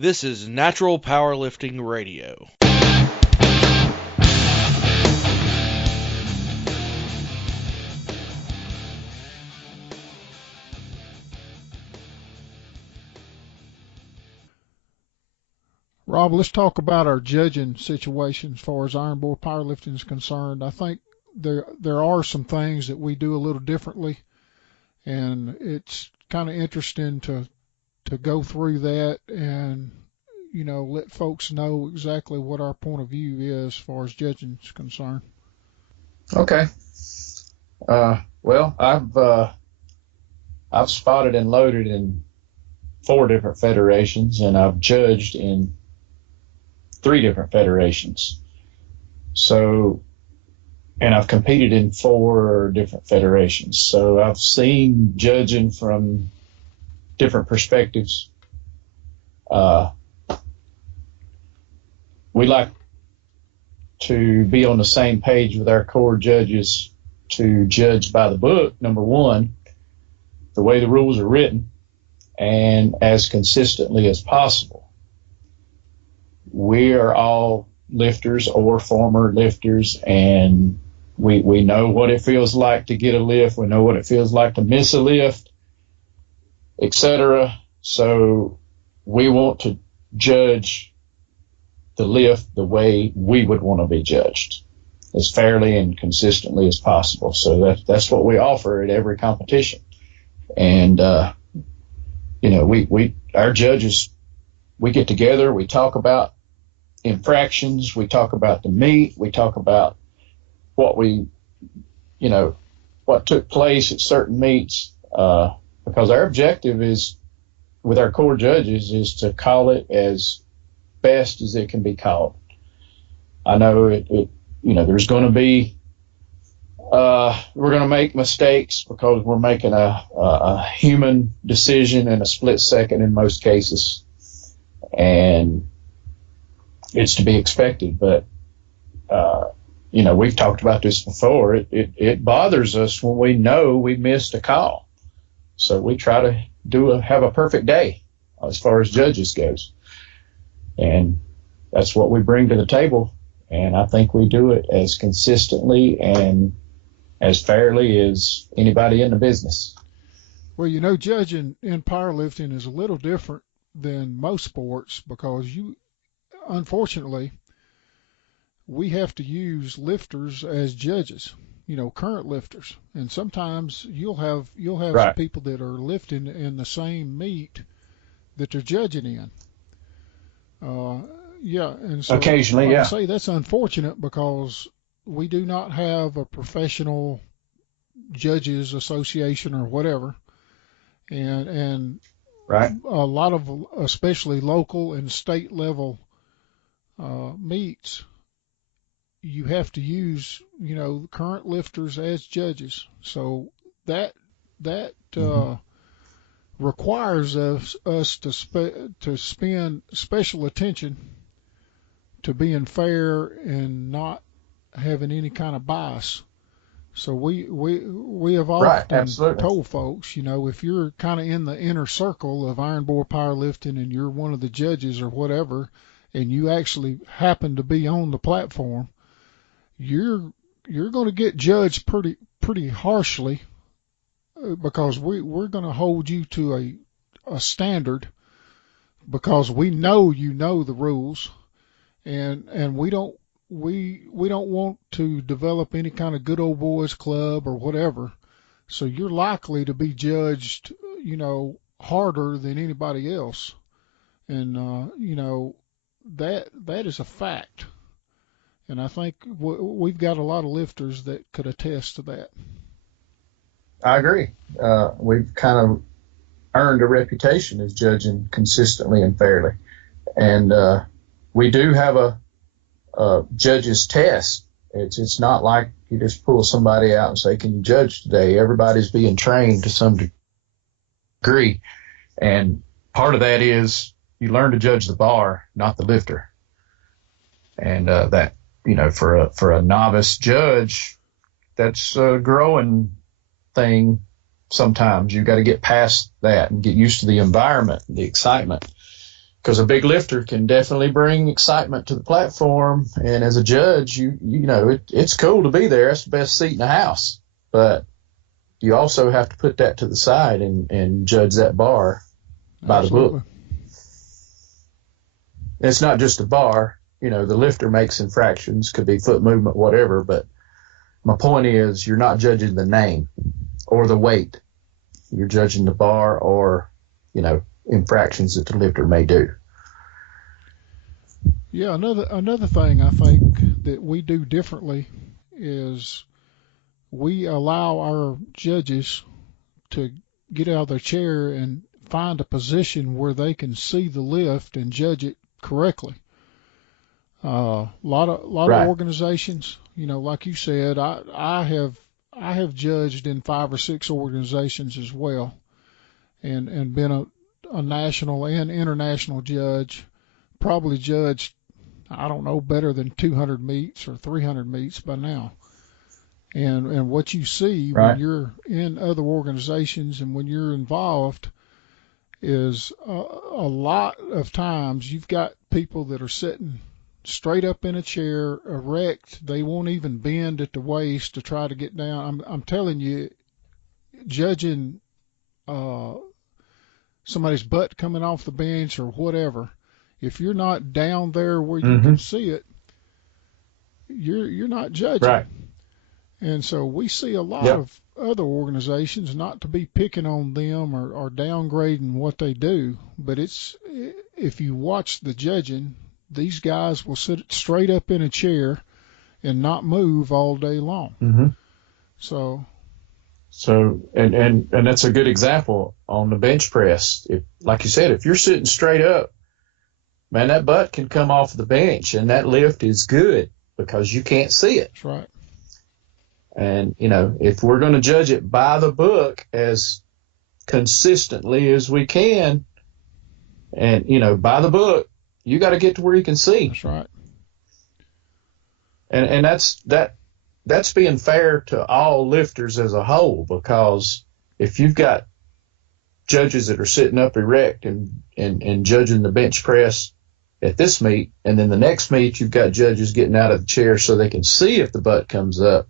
This is Natural Powerlifting Radio. Rob, let's talk about our judging situation as far as Iron Boy Powerlifting is concerned. I think there are some things that we do a little differently, and it's kind of interesting to go through that and, you know, let folks know exactly what our point of view is as far as judging is concerned. Okay. Well, I've spotted and loaded in 4 different federations, and I've judged in 3 different federations. So, and I've competed in 4 different federations. So I've seen judging from different perspectives. We like to be on the same page with our core judges to judge by the book, number one, the way the rules are written, and as consistently as possible. We are all lifters or former lifters, and we know what it feels like to get a lift. We know what it feels like to miss a lift, etc. So we want to judge the lift the way we would want to be judged, as fairly and consistently as possible. So that's what we offer at every competition. And our judges, we get together, we talk about infractions, we talk about the meet, we talk about what took place at certain meets, because our objective is, with our core judges, is to call it as best as it can be called. I know there's going to be, we're going to make mistakes because we're making a human decision in a split second in most cases, and it's to be expected. But we've talked about this before. It bothers us when we know we missed a call. So we try to have a perfect day as far as judges goes. And that's what we bring to the table. And I think we do it as consistently and as fairly as anybody in the business. Well, judging in powerlifting is a little different than most sports, because unfortunately, we have to use lifters as judges, current lifters. And sometimes you'll have Right. some people that are lifting in the same meet that they're judging in. And so Occasionally, yeah. I say that's unfortunate, because we do not have a professional judges association or whatever, and Right. a lot of, especially local and state level meets, you have to use current lifters as judges. So that requires us to spend special attention to being fair and not having any kind of bias. So we have often told folks, if you're kind of in the inner circle of Iron Boy Powerlifting and you're one of the judges or whatever, and you actually happen to be on the platform, you're going to get judged pretty harshly, because we're going to hold you to a standard, because we know the rules, and we don't want to develop any kind of good old boys club or whatever. So you're likely to be judged, harder than anybody else, and that is a fact. And I think we've got a lot of lifters that could attest to that. I agree. We've kind of earned a reputation as judging consistently and fairly. And we do have a judge's test. It's not like you just pull somebody out and say, can you judge today? Everybody's being trained to some degree. And part of that is you learn to judge the bar, not the lifter. And that, for a novice judge, that's a growing thing. Sometimes you've got to get past that and get used to the environment, the excitement. because a big lifter can definitely bring excitement to the platform. And as a judge, you know, it's cool to be there. It's the best seat in the house. But you also have to put that to the side and judge that bar by the book. It's not just a bar. You know, the lifter makes infractions, could be foot movement, whatever. But my point is, you're not judging the name or the weight. You're judging the bar or, you know, infractions that the lifter may do. Yeah, another thing I think that we do differently is we allow our judges to get out of their chair and find a position where they can see the lift and judge it correctly. Lot of organizations, you know, like you said, I have judged in 5 or 6 organizations as well, and been a national and international judge. Probably judged, I don't know, better than 200 meets or 300 meets by now. And what you see when you're in other organizations and when you're involved is a lot of times you've got people that are sitting straight up in a chair, erect. They won't even bend at the waist to try to get down. I'm telling you, judging somebody's butt coming off the bench or whatever, if you're not down there where you can see it, you're not judging. Right. And so we see a lot of other organizations, not to be picking on them or downgrading what they do, but if you watch the judging, these guys will sit straight up in a chair and not move all day long. Mm-hmm. So and that's a good example on the bench press. Like you said, if you're sitting straight up, man, that butt can come off the bench, and that lift is good because you can't see it. That's right. And, you know, if we're going to judge it by the book as consistently as we can, and, you know, by the book, you got to get to where you can see. That's right. And that's being fair to all lifters as a whole, because if you've got judges that are sitting up erect and judging the bench press at this meet, and then the next meet you've got judges getting out of the chair so they can see if the butt comes up,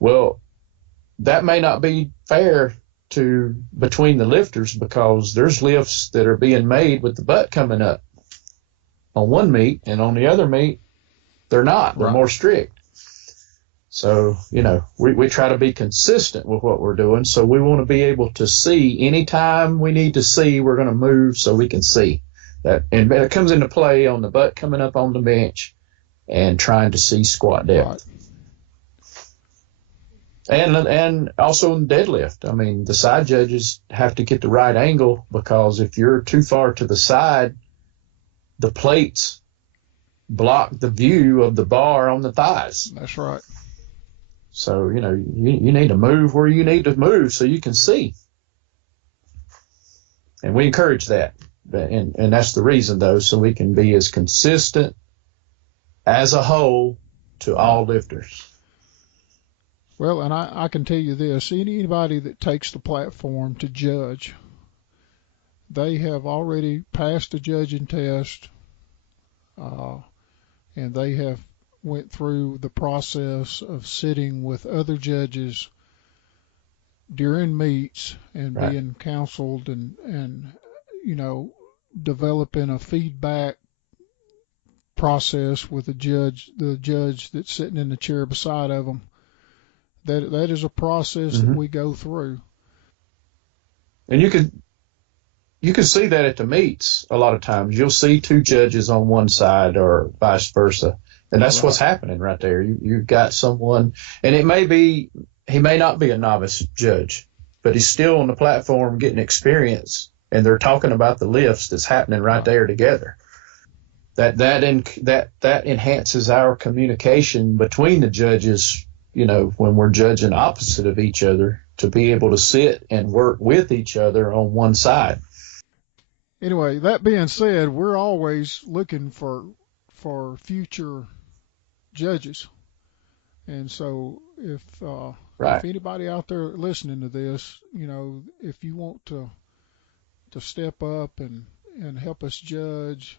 well, that may not be fair between the lifters, because there's lifts that are being made with the butt coming up on one meet, and on the other meet they're not. They're more strict. So, you know, we try to be consistent with what we're doing. So we want to be able to see anytime we need to see, we're going to move so we can see that. And it comes into play on the butt coming up on the bench and trying to see squat depth. Right. And also in deadlift. I mean, the side judges have to get the right angle, because if you're too far to the side, the plates block the view of the bar on the thighs. That's right. So, you know, you need to move where you need to move so you can see. And we encourage that. And that's the reason, though, so we can be as consistent as a whole to all lifters. Well, and I can tell you this, anybody that takes the platform to judge, they have already passed a judging test, and they have went through the process of sitting with other judges during meets and being counseled and you know, developing a feedback process with the judge that's sitting in the chair beside of them. That is a process that we go through. And you can see that at the meets a lot of times. You'll see two judges on one side or vice versa. And that's what's happening right there. You've got someone, and he may not be a novice judge, but he's still on the platform getting experience, and they're talking about the lifts that's happening right there together. That enhances our communication between the judges, you know, when we're judging opposite of each other, to be able to sit and work with each other on one side. Anyway, that being said, we're always looking for future judges. And so if anybody out there listening to this, you know, if you want to step up and and help us judge,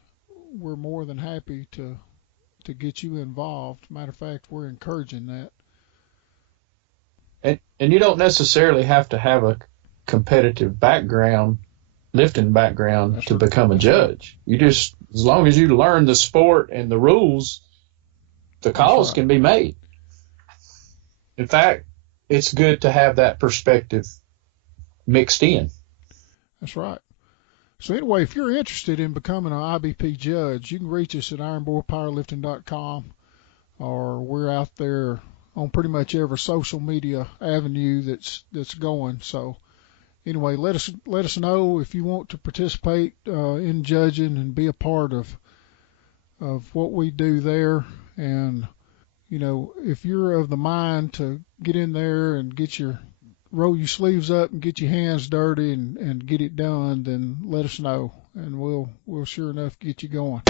we're more than happy to get you involved. Matter of fact, we're encouraging that. And you don't necessarily have to have a competitive background, lifting background, That's to right. become a judge. You just, as long as you learn the sport and the rules, the calls right. can be made. In fact, it's good to have that perspective mixed in. That's right. So anyway, if you're interested in becoming an IBP judge, you can reach us at ironboypowerlifting.com, or we're out there on pretty much every social media avenue that's going. So anyway, let us know if you want to participate in judging and be a part of what we do there. And if you're of the mind to get in there and roll your sleeves up and get your hands dirty and get it done, then let us know, and we'll sure enough get you going.